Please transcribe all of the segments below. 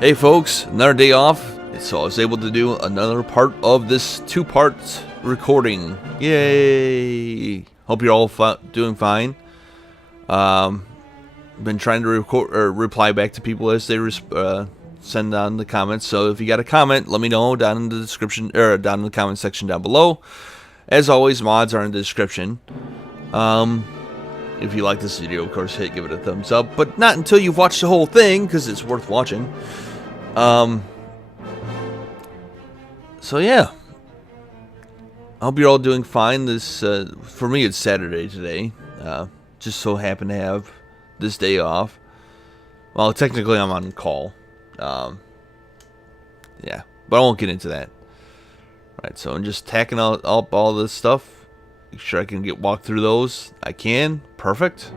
Hey folks, another day off, so I was able to do another part of this two-part recording. Yay! Hope you're all doing fine. Been trying to record or reply back to people as they send down the comments. So if you got a comment, let me know down in the description or down in the comment section down below. As always, mods are in the description. If you like this video, of course, give it a thumbs up, but not until you've watched the whole thing, because it's worth watching. So yeah, I hope you're all doing fine. This, for me, it's Saturday today. Just so happen to have this day off. Well, technically I'm on call. Yeah, but I won't get into that. Right, so I'm just tacking up all this stuff. Make sure I can walk through those. I can. Perfect.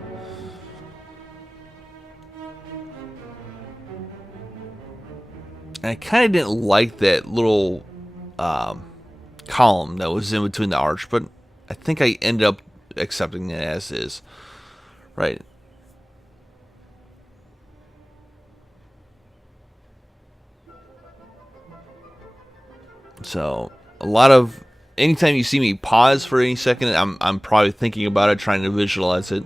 I kind of didn't like that little column that was in between the arch, but I think I ended up accepting it as is. Right. So a lot of anytime you see me pause for any second, I'm probably thinking about it, trying to visualize it.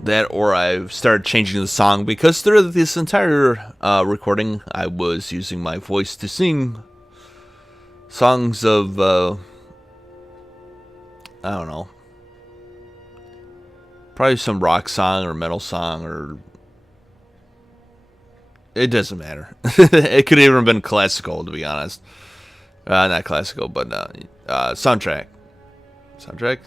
That, or I've started changing the song, because through this entire recording I was using my voice to sing songs of I don't know, probably some rock song or metal song, or it doesn't matter. It could even have been classical, to be honest. Not classical, but soundtrack. Soundtrack?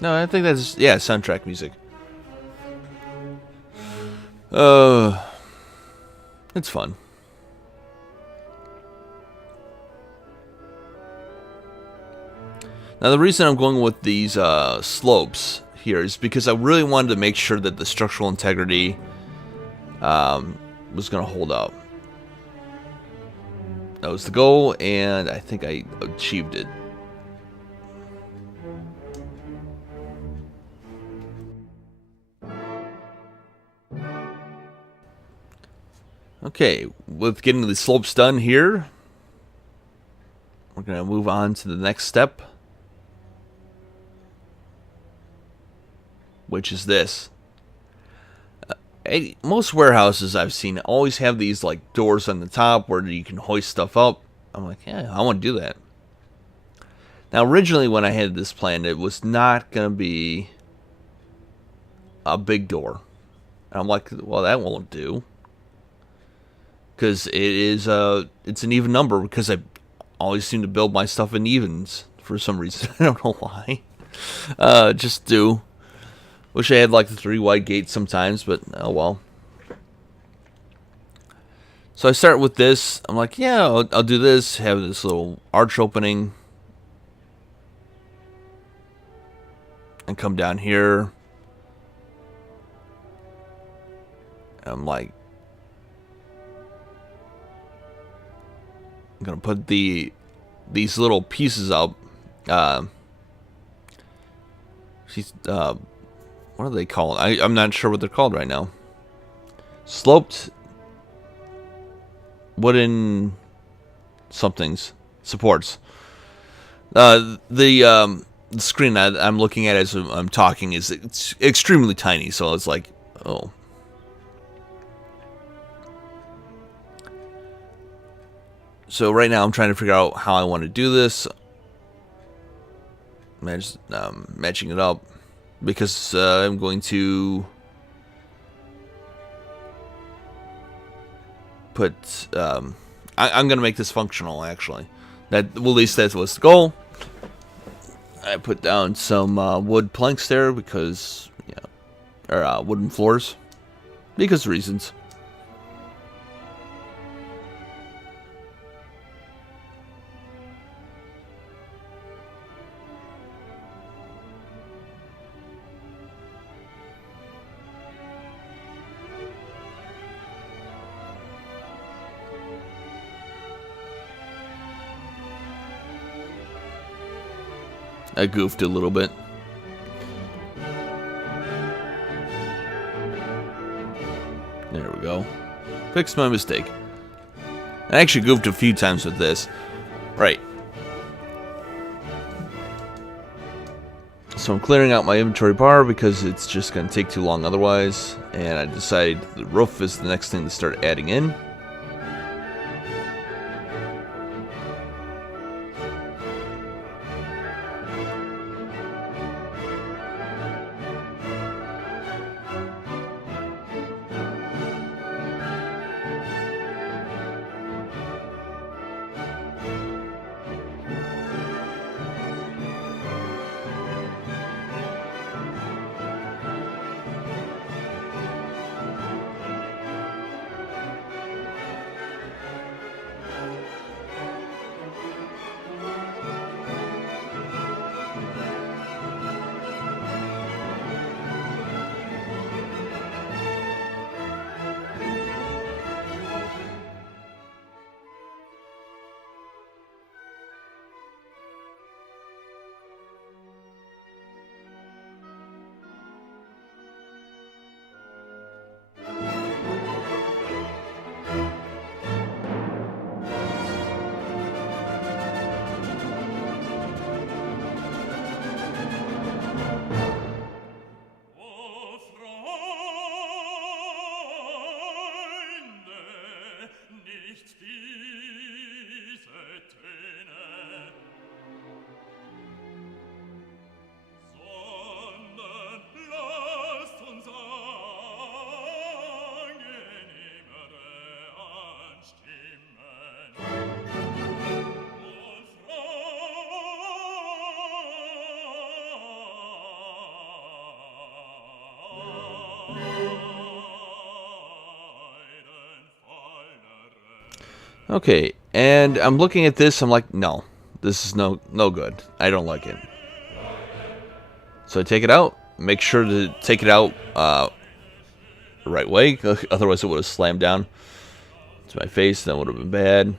No, I think that's, yeah, soundtrack music. It's fun. Now, the reason I'm going with these slopes here is because I really wanted to make sure that the structural integrity was going to hold up. That was the goal, and I think I achieved it. Okay, with getting the slopes done here, we're going to move on to the next step, which is this. Most warehouses I've seen always have these like doors on the top where you can hoist stuff up. I'm like, yeah, I want to do that. Now, originally when I had this plan, it was not going to be a big door. And I'm like, well, that won't do. Because it's an even number, because I always seem to build my stuff in evens for some reason. I don't know why. Just do. Wish I had like the 3 wide gates sometimes, but oh well. So I start with this. I'm like, yeah, I'll do this. Have this little arch opening. And come down here. I'm like, I'm gonna put these little pieces up. What are they called? I'm not sure what they're called right now. Sloped wooden somethings, supports. The screen that I'm looking at as I'm talking it's extremely tiny, so it's like, oh. So right now I'm trying to figure out how I want to do this. Matching it up, because I'm going to put I'm going to make this functional, actually. Well, at least that was the goal. I put down some wood planks there because, yeah, or wooden floors, because of reasons. I goofed a little bit. There we go. Fixed my mistake. I actually goofed a few times with this. Right. So I'm clearing out my inventory bar because it's just going to take too long otherwise. And I decided the roof is the next thing to start adding in. Okay, and I'm looking at this, I'm like, no, this is no good. I don't like it. So I take it out, make sure to take it out the right way, otherwise it would have slammed down to my face, that would have been bad.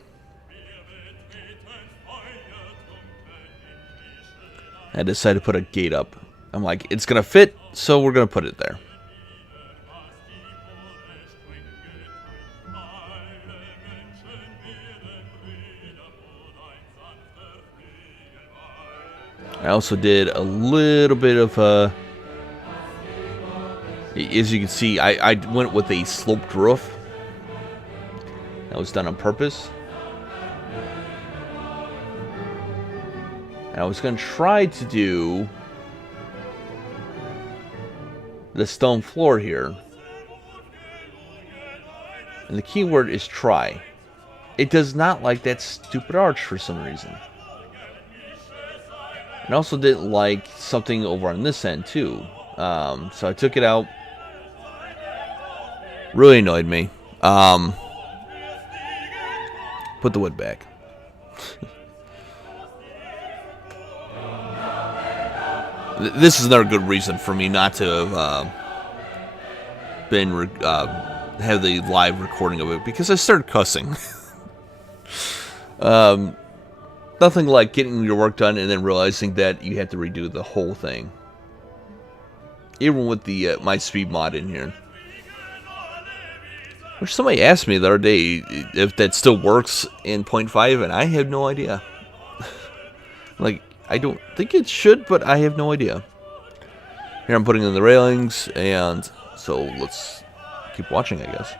I decided to put a gate up. I'm like, it's going to fit, so we're going to put it there. I also did a little bit of, as you can see, I went with a sloped roof. That was done on purpose. And I was going to try to do the stone floor here. And the key word is try. It does not like that stupid arch for some reason. And also didn't like something over on this end too. So I took it out. Really annoyed me. Put the wood back. This is another good reason for me not to have have the live recording of it, because I started cussing. Nothing like getting your work done and then realizing that you have to redo the whole thing. Even with the my speed mod in here. Which somebody asked me the other day if that still works in 0.5, and I have no idea. Like, I don't think it should, but I have no idea. Here I'm putting in the railings, and so let's keep watching, I guess.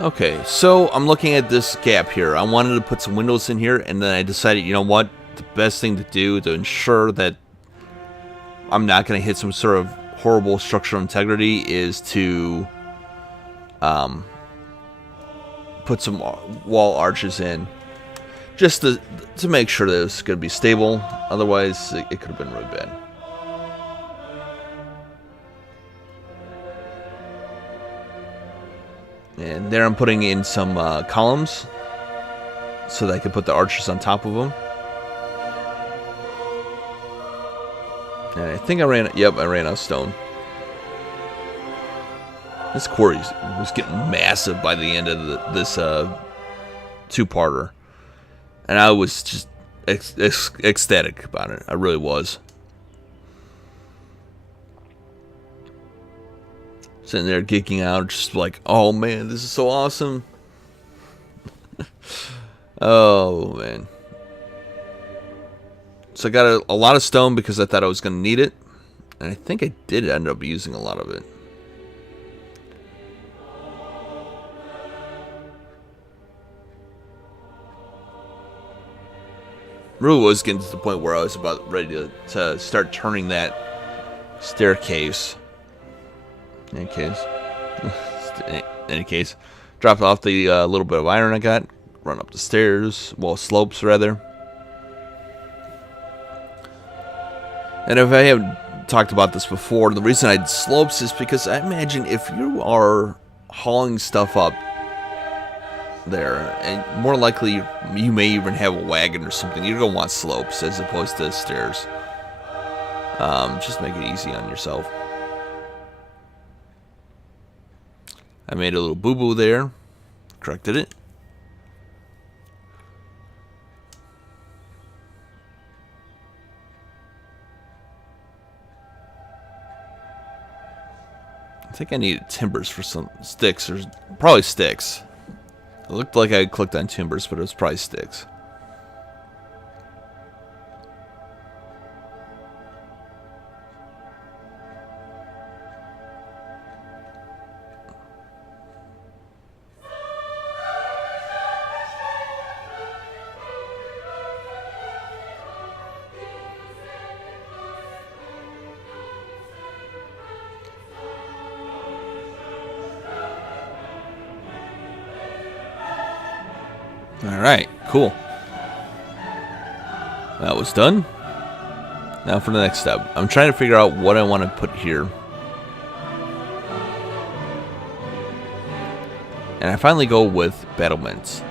Okay, so I'm looking at this gap here. I wanted to put some windows in here, and then I decided, you know what? The best thing to do to ensure that I'm not going to hit some sort of horrible structural integrity is to put some wall arches in, just to make sure that it's going to be stable. Otherwise, it could have been really bad. And there I'm putting in some columns so that I can put the arches on top of them. And I think I ran out of stone. This quarry was getting massive by the end of this two-parter. And I was just ecstatic about it. I really was. Sitting there geeking out, just like, oh man, this is so awesome. Oh man. So I got a lot of stone because I thought I was going to need it. And I think I did end up using a lot of it. Really was getting to the point where I was about ready to start turning that staircase. In any case, dropped off the little bit of iron I got, run up the stairs, well, slopes rather. And if I haven't talked about this before, the reason I did slopes is because I imagine if you are hauling stuff up there, and more likely you may even have a wagon or something, you're going to want slopes as opposed to stairs. Just make it easy on yourself. I made a little boo-boo there. Corrected it. I think I needed timbers for some sticks, or probably sticks. It looked like I clicked on timbers, but it was probably sticks. Alright, cool. That was done. Now for the next step. I'm trying to figure out what I want to put here. And I finally go with battlements.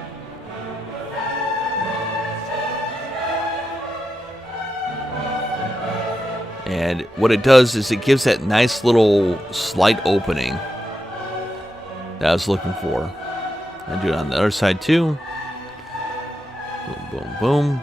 And what it does is it gives that nice little slight opening that I was looking for. I do it on the other side too. Boom, boom, boom.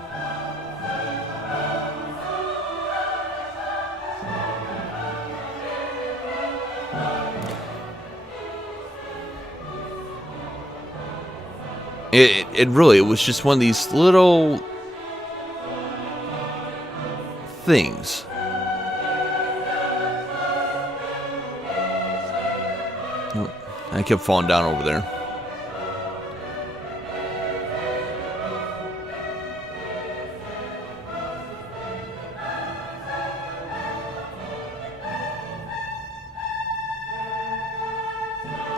It really, it was just one of these little things. Oh, I kept falling down over there.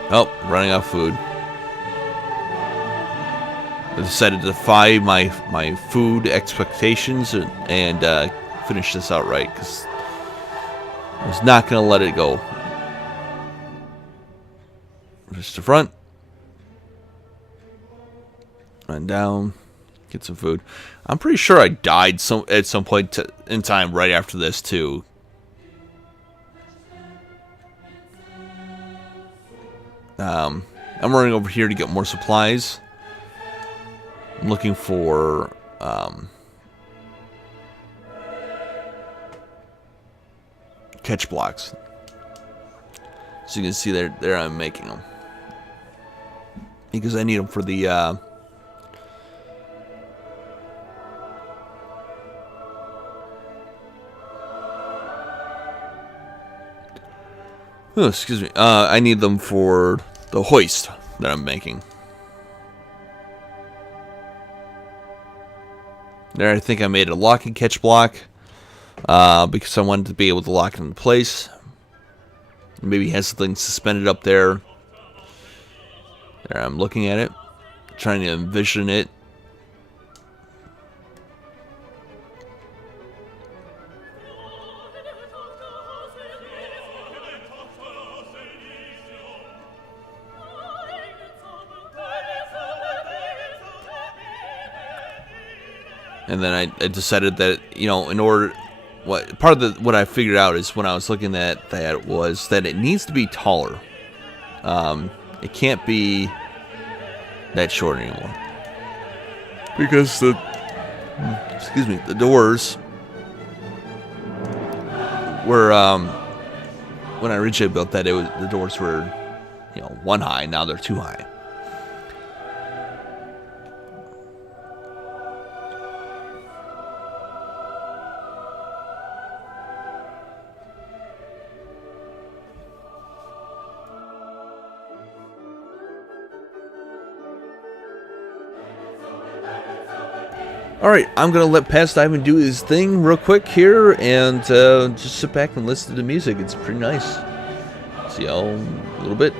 Oh, running out of food. I decided to defy my food expectations and finish this outright because I was not going to let it go. Just the front. Run down. Get some food. I'm pretty sure I died at some point in time right after this too. I'm running over here to get more supplies. I'm looking for catch blocks. So you can see there I'm making them. Because I need them for the oh, excuse me. I need them for the hoist. that I'm making. There, I think I made a lock and catch block because I wanted to be able to lock it into place. Maybe has something suspended up there. There, I'm looking at it, trying to envision it. And then I decided that, you know, in order, what I figured out is when I was looking at that was that it needs to be taller. It can't be that short anymore, because the doors were when I originally built that, the doors were, you know, one high. Now they're too high. Alright, I'm going to let Past Ivan do his thing real quick here, and just sit back and listen to the music. It's pretty nice. See y'all in a little bit.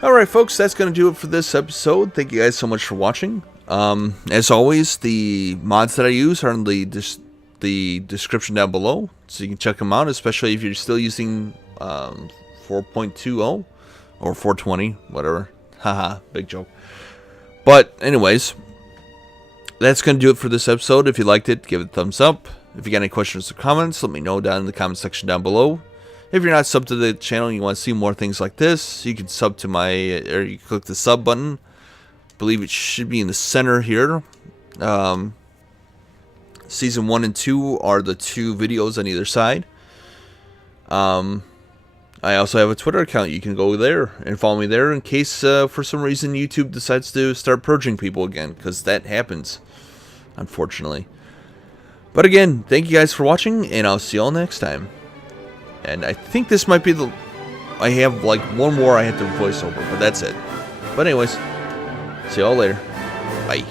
Alright folks, that's going to do it for this episode. Thank you guys so much for watching. As always, the mods that I use are in the description down below, so you can check them out, especially if you're still using 4.20 or 420, whatever. Haha, big joke. But anyways, that's going to do it for this episode. If you liked it, give it a thumbs up. If you got any questions or comments, let me know down in the comment section down below. If you're not subbed to the channel and you want to see more things like this, you can sub to or you can click the sub button. I believe it should be in the center here. Season 1 and 2 are the 2 videos on either side. I also have a Twitter account. You can go there and follow me there in case for some reason YouTube decides to start purging people again, because that happens, unfortunately. But again, thank you guys for watching, and I'll see you all next time. And I think this might be I have like one more I have to voice over, but that's it. But anyways, see y'all later. Bye.